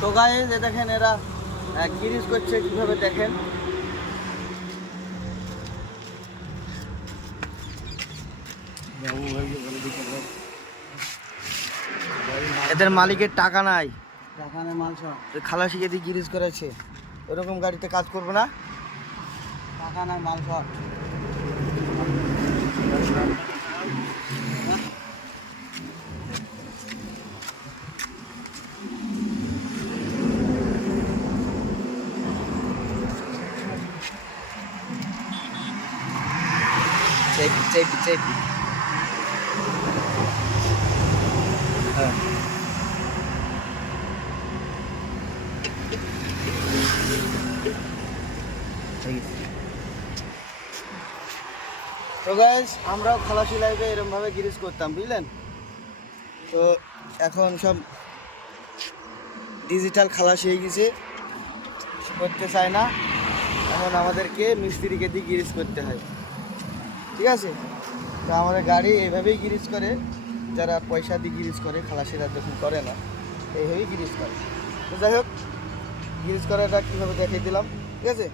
তো গাইস এ দেখেন এরা গিরিজ করছে কিভাবে দেখেন। এদের মালিকের টাকা নাই, মাল সব খালাসিকে দিয়ে গিরিজ করেছে। এরকম গাড়িতে কাজ করবে না, টাকা নাই, মাল সব চেপি হ্যাঁ। তো গাইস আমরাও খালাসি লাইফে এরকমভাবে গিরিজ করতাম, বুঝলেন। তো এখন সব ডিজিটাল খালাসি হয়ে গেছে, করতে চায় না। এখন আমাদেরকে মিস্ত্রিকে দিয়ে গিরিজ করতে হয়, ঠিক আছে। তো আমাদের গাড়ি এইভাবেই গিরিজ করে, যারা পয়সা দিয়ে গিরিজ করে, খালাসিরা যখন করে না এইভাবেই গিরিজ করে। তো যাই হোক, গিরিজ করাটা কীভাবে দেখিয়ে দিলাম, ঠিক আছে।